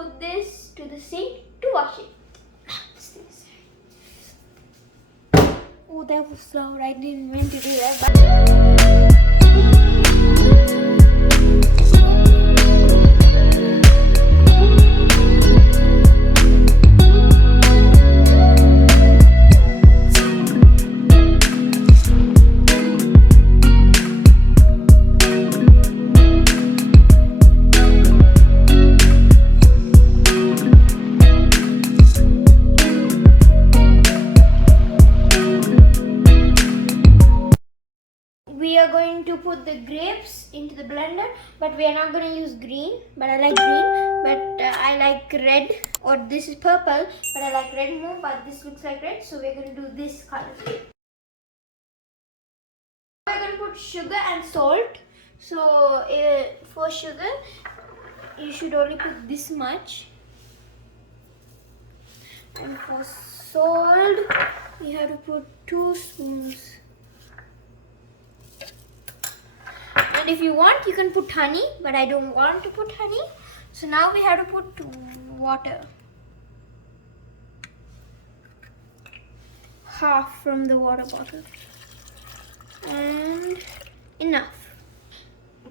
put this to the sink to wash it. Oh, that was loud. I didn't mean to do that. We are going to put the grapes into the blender, but we are not going to use green. But I like green, but I like red, or this is purple, but I like red more, but this looks like red, so we're going to do this color. We're going to put sugar and salt. So for sugar, you should only put this much. And for salt, you have to put 2 spoons. And if you want, you can put honey, but I don't want to put honey. So now we have to put water. Half from the water bottle. And enough.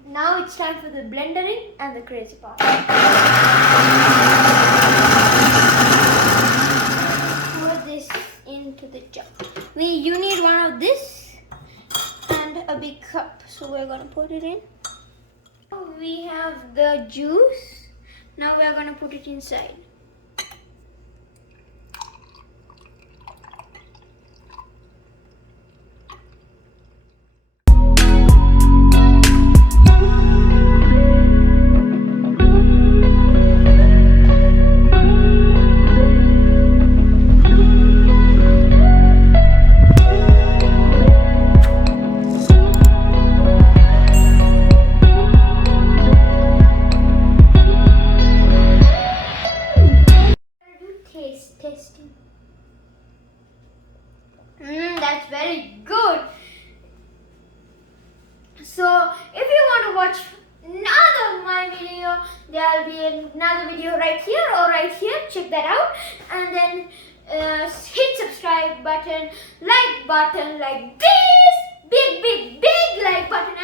Now it's time for the blendering and the crazy part. Pour this into the jug. You need one of this and a big cup, so we're going to put it in. We have the juice. Now we are going to put it inside. Tasting. That's very good. So if you want to watch another my video, there will be another video right here or right here. Check that out, and then hit subscribe button, like this, big like button.